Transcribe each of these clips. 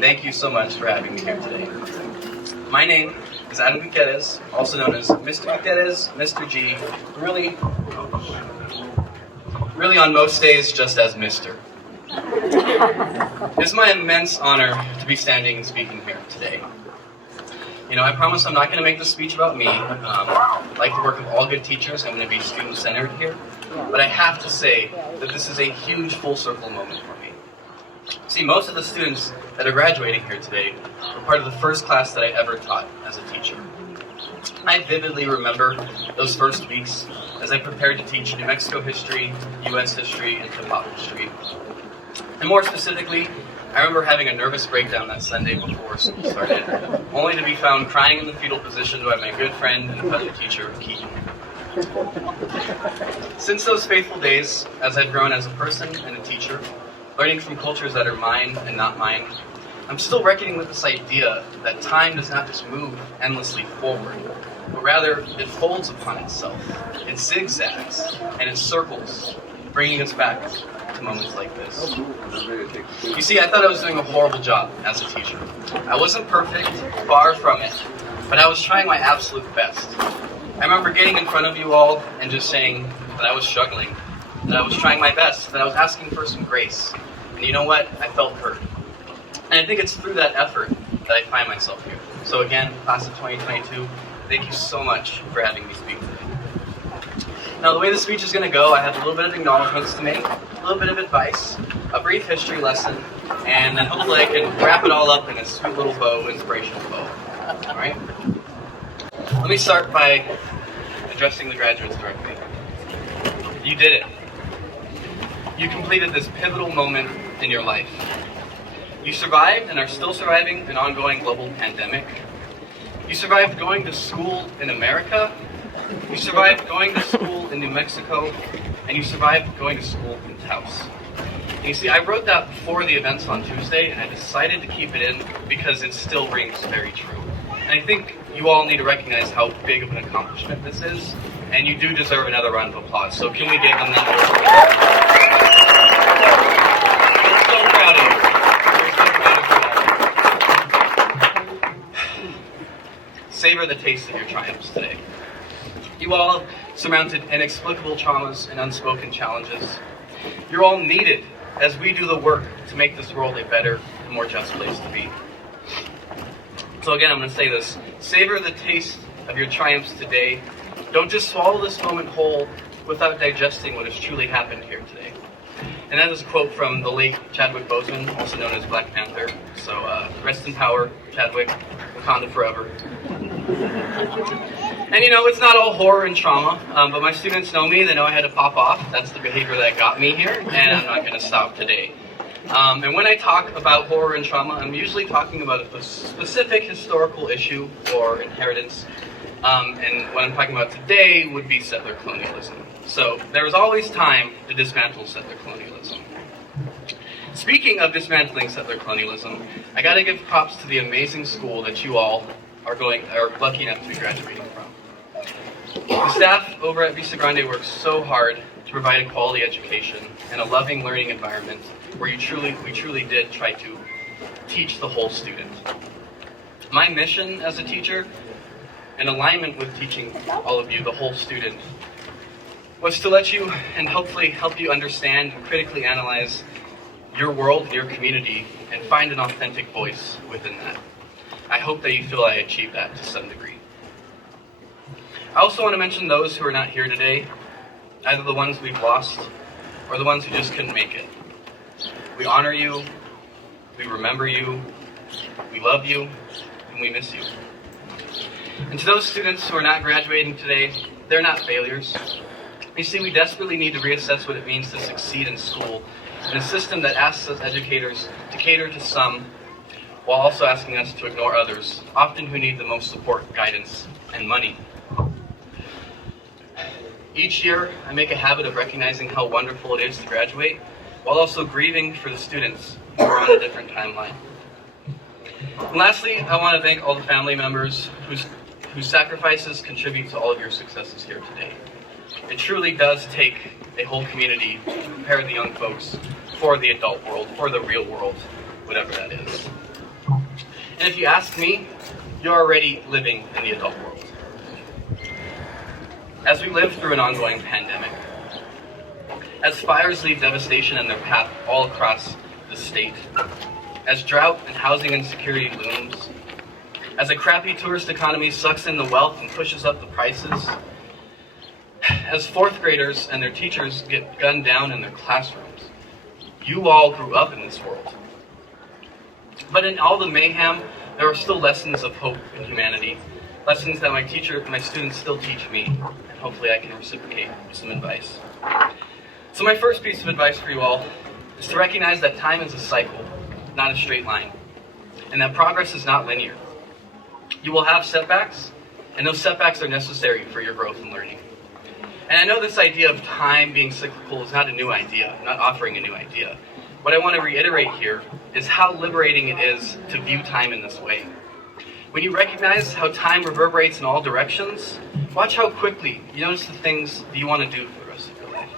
Thank you so much for having me here today. My name is Adam Gutierrez, also known as Mr. Gutierrez, Mr. G, really on most days just as Mr. It is my immense honor to be standing and speaking here today. I promise I'm not going to make this speech about me. Like the work of all good teachers, I'm going to be student-centered here. But I have to say that this is a huge full-circle moment for me. See, most of the students that are graduating here today were part of the first class that I ever taught as a teacher. I vividly remember those first weeks as I prepared to teach New Mexico history, U.S. history, and hip-hop history. And more specifically, I remember having a nervous breakdown that Sunday before school started, only to be found crying in the fetal position by my good friend and fellow teacher, Keaton. Since those faithful days, as I've grown as a person and a teacher, learning from cultures that are mine and not mine, I'm still reckoning with this idea that time does not just move endlessly forward, but rather it folds upon itself, it zigzags, and it circles, bringing us back to moments like this. You see, I thought I was doing a horrible job as a teacher. I wasn't perfect, far from it, but I was trying my absolute best. I remember getting in front of you all and just saying that I was struggling, that I was trying my best, that I was asking for some grace. And you know what? I felt hurt. And I think it's through that effort that I find myself here. So again, class of 2022, thank you so much for having me speak today. Now, the way the speech is going to go, I have a little bit of acknowledgments to make, a little bit of advice, a brief history lesson, and then hopefully I can wrap it all up in a sweet little bow, inspirational bow. All right? Let me start by addressing the graduates directly. You did it. You completed this pivotal moment in your life. You survived and are still surviving an ongoing global pandemic. You survived going to school in America. You survived going to school in New Mexico, and you survived going to school in Taos. And you see, I wrote that before the events on Tuesday, and I decided to keep it in because it still rings very true. And I think you all need to recognize how big of an accomplishment this is, and you do deserve another round of applause. So can we give them that? I'm so proud of you. Savor the taste of your triumphs today. You all surmounted inexplicable traumas and unspoken challenges. You're all needed as we do the work to make this world a better and more just place to be. So again, I'm going to say this. Savor the taste of your triumphs today. Don't just swallow this moment whole without digesting what has truly happened here today. And that is a quote from the late Chadwick Boseman, also known as Black Panther. So rest in power, Chadwick, Wakanda forever. And it's not all horror and trauma, but my students know me, they know I had to pop off. That's the behavior that got me here, and I'm not going to stop today. And when I talk about horror and trauma, I'm usually talking about a specific historical issue or inheritance. And what I'm talking about today would be settler colonialism. So there is always time to dismantle settler colonialism. Speaking of dismantling settler colonialism, I got to give props to the amazing school that you all are lucky enough to be graduating from. The staff over at Vista Grande works so hard to provide a quality education and a loving learning environment where we truly did try to teach the whole student. My mission as a teacher, in alignment with teaching all of you, the whole student, was to let you and hopefully help you understand and critically analyze your world and your community and find an authentic voice within that. I hope that you feel I achieved that to some degree. I also want to mention those who are not here today, either the ones we've lost or the ones who just couldn't make it. We honor you, we remember you, we love you, and we miss you. And to those students who are not graduating today, they're not failures. You see, we desperately need to reassess what it means to succeed in school in a system that asks us educators to cater to some while also asking us to ignore others, often who need the most support, guidance, and money. Each year, I make a habit of recognizing how wonderful it is to graduate, while also grieving for the students who are on a different timeline. And lastly, I want to thank all the family members whose sacrifices contribute to all of your successes here today. It truly does take a whole community to prepare the young folks for the adult world, for the real world, whatever that is. And if you ask me, you're already living in the adult world. As we live through an ongoing pandemic, as fires leave devastation in their path all across the state, as drought and housing insecurity looms, as a crappy tourist economy sucks in the wealth and pushes up the prices, as fourth graders and their teachers get gunned down in their classrooms, you all grew up in this world. But in all the mayhem, there are still lessons of hope and humanity, lessons that my students still teach me, and hopefully I can reciprocate with some advice. So my first piece of advice for you all is to recognize that time is a cycle, not a straight line, and that progress is not linear. You will have setbacks, and those setbacks are necessary for your growth and learning. And I know this idea of time being cyclical is not a new idea, I'm not offering a new idea. What I want to reiterate here is how liberating it is to view time in this way. When you recognize how time reverberates in all directions, watch how quickly you notice the things that you want to do for the rest of your life.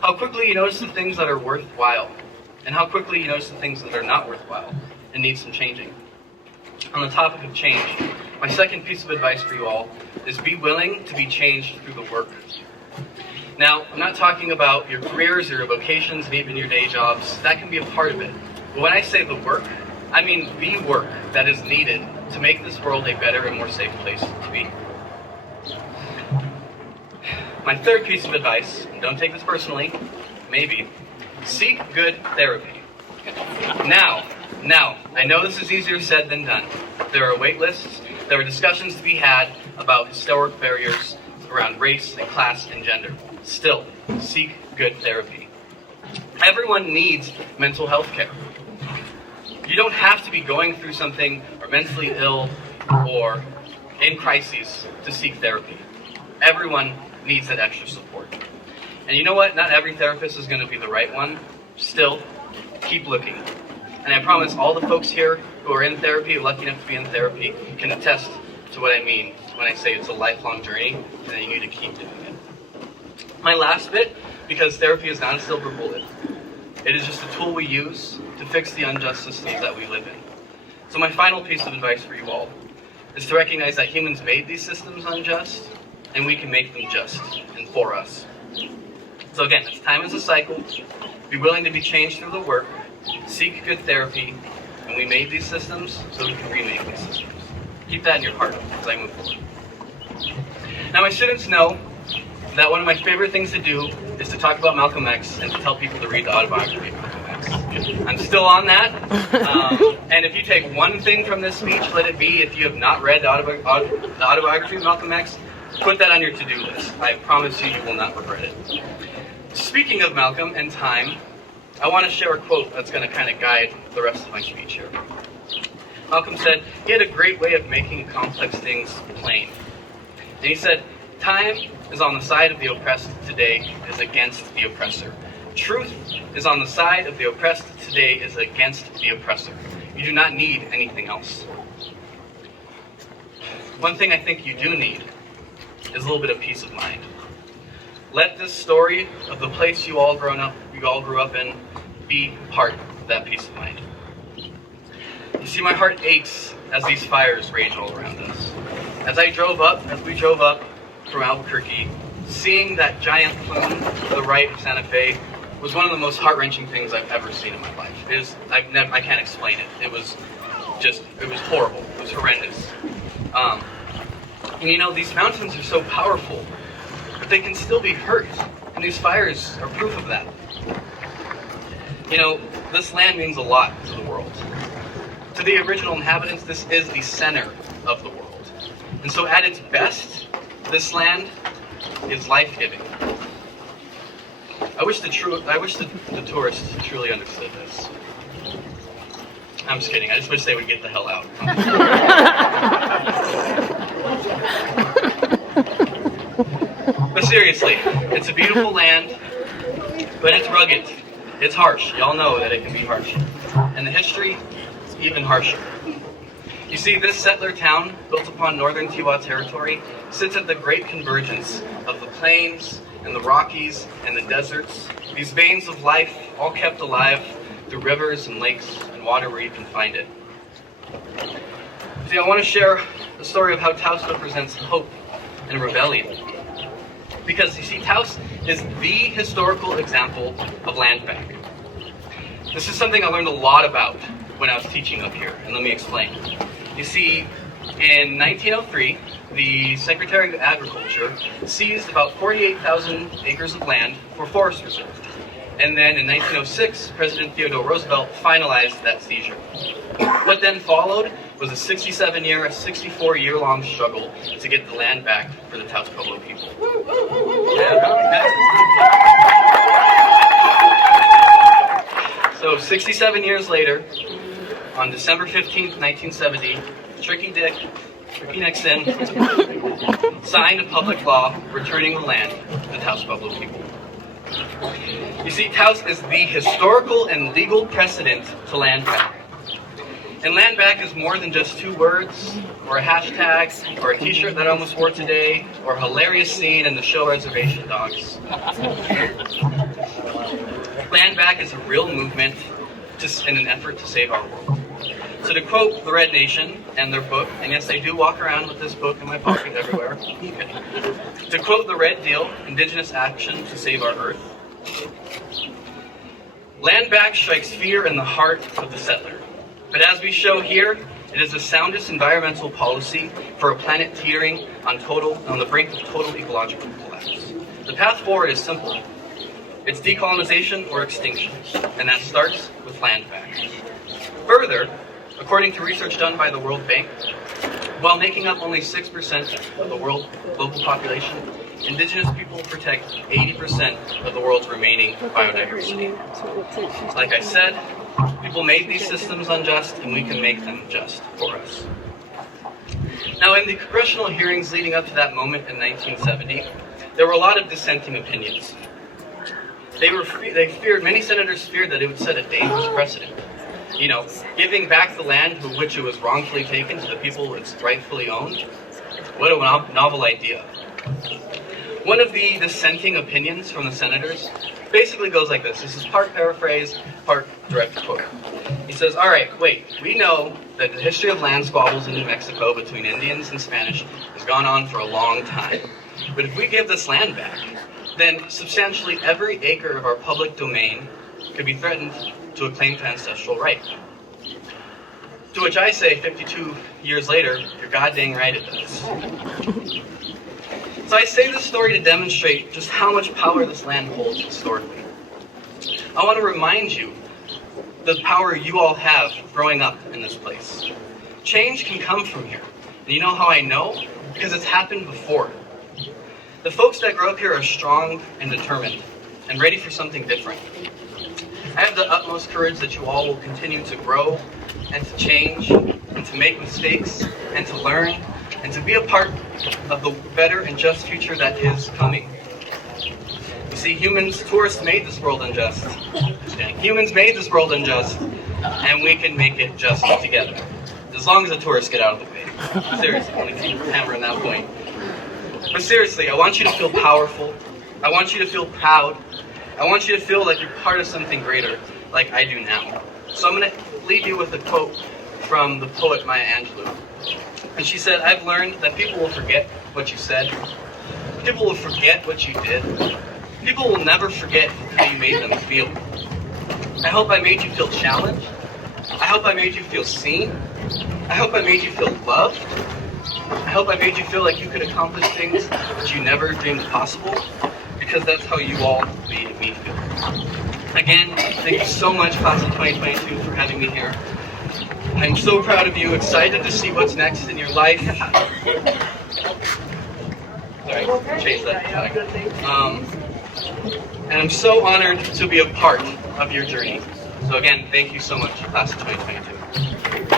How quickly you notice the things that are worthwhile, and how quickly you notice the things that are not worthwhile and need some changing. On the topic of change, my second piece of advice for you all is be willing to be changed through the work. Now, I'm not talking about your careers or your vocations and even your day jobs. That can be a part of it. But when I say the work, I mean the work that is needed to make this world a better and more safe place to be. My third piece of advice, and don't take this personally, maybe, seek good therapy. Now, I know this is easier said than done. There are wait lists, there are discussions to be had about historic barriers around race and class and gender. Still, seek good therapy. Everyone needs mental health care. You don't have to be going through something or mentally ill or in crises to seek therapy. Everyone needs that extra support. And you know what? Not every therapist is going to be the right one. Still, keep looking. And I promise all the folks here who are in therapy, lucky enough to be in therapy, can attest to what I mean when I say it's a lifelong journey and that you need to keep doing it. My last bit, because therapy is not a silver bullet. It is just a tool we use to fix the unjust systems that we live in. So my final piece of advice for you all is to recognize that humans made these systems unjust, and we can make them just and for us. So again, this time is a cycle. Be willing to be changed through the work. Seek good therapy. And we made these systems so we can remake these systems. Keep that in your heart as I move forward. Now my students know that one of my favorite things to do is to talk about Malcolm X and to tell people to read the autobiography of Malcolm X. I'm still on that. And if you take one thing from this speech, let it be, if you have not read the autobiography of Malcolm X, put that on your to-do list. I promise you, you will not regret it. Speaking of Malcolm and time, I want to share a quote that's going to kind of guide the rest of my speech here. Malcolm said, he had a great way of making complex things plain. And he said, time is on the side of the oppressed today, is against the oppressor. Truth is on the side of the oppressed today, is against the oppressor. You do not need anything else. One thing I think you do need is a little bit of peace of mind. Let this story of the place you all grew up in, be part of that peace of mind. You see, my heart aches as these fires rage all around us. As we drove up from Albuquerque, seeing that giant plume to the right of Santa Fe was one of the most heart-wrenching things I've ever seen in my life. I can't explain it. It was horrible. It was horrendous. And you know, these mountains are so powerful, but they can still be hurt, and these fires are proof of that. You know, this land means a lot to the world. To the original inhabitants, this is the center of the world. And so at its best, this land is life-giving. I wish the tourists truly understood this. I'm just kidding. I just wish they would get the hell out. But seriously, it's a beautiful land, but it's rugged. It's harsh. Y'all know that it can be harsh. And the history is even harsher. You see, this settler town, built upon northern Tiwa territory, sits at the great convergence of the plains and the Rockies and the deserts, these veins of life all kept alive through rivers and lakes and water where you can find it. See, I want to share the story of how Taos represents hope and rebellion. Because you see, Taos is the historical example of land bank. This is something I learned a lot about when I was teaching up here, and let me explain. You see, in 1903, the Secretary of Agriculture seized about 48,000 acres of land for forest reserve. And then in 1906, President Theodore Roosevelt finalized that seizure. What then followed was a 64-year-long struggle to get the land back for the Taos Pueblo people. So 67 years later, on December 15th, 1970, Tricky Nixon signed a public law returning the land to the Taos Pueblo people. You see, Taos is the historical and legal precedent to land back. And land back is more than just 2 words, or a hashtag, or a t-shirt that I almost wore today, or a hilarious scene in the show Reservation Dogs. Land back is a real movement in an effort to save our world. So to quote the Red Nation and their book, and yes, I do walk around with this book in my pocket everywhere. To quote the Red Deal, Indigenous Action to Save Our Earth, land back strikes fear in the heart of the settler. But as we show here, it is the soundest environmental policy for a planet teetering on the brink of total ecological collapse. The path forward is simple. It's decolonization or extinction, and that starts with land back. Further, according to research done by the World Bank, while making up only 6% of the world local population, Indigenous people protect 80% of the world's remaining biodiversity. Like I said, people made these systems unjust, and we can make them just for us. Now, in the congressional hearings leading up to that moment in 1970, there were a lot of dissenting opinions. Many senators feared that it would set a dangerous precedent. You know, giving back the land to which it was wrongfully taken to the people it's rightfully owned. What a novel idea. One of the dissenting opinions from the senators basically goes like this. This is part paraphrase, part direct quote. He says, all right, wait, we know that the history of land squabbles in New Mexico between Indians and Spanish has gone on for a long time. But if we give this land back, then substantially every acre of our public domain could be threatened to a claim to ancestral right. To which I say, 52 years later, you're goddamn right it does. So I say this story to demonstrate just how much power this land holds historically. I want to remind you the power you all have growing up in this place. Change can come from here. And you know how I know? Because it's happened before. The folks that grow up here are strong and determined and ready for something different. I have the utmost courage that you all will continue to grow and to change and to make mistakes and to learn and to be a part of the better and just future that is coming. You see, tourists made this world unjust. Humans made this world unjust, and we can make it just together. As long as the tourists get out of the way. Seriously, I'm going to keep hammering that point. But seriously, I want you to feel powerful. I want you to feel proud. I want you to feel like you're part of something greater, like I do now. So I'm going to leave you with a quote from the poet Maya Angelou. And she said, I've learned that people will forget what you said. People will forget what you did. People will never forget how you made them feel. I hope I made you feel challenged. I hope I made you feel seen. I hope I made you feel loved. I hope I made you feel like you could accomplish things that you never dreamed possible, because that's how you all made me feel. Again, thank you so much, class of 2022, for having me here. I'm so proud of you, excited to see what's next in your life. Sorry, change that. And I'm so honored to be a part of your journey. So again, thank you so much, class of 2022.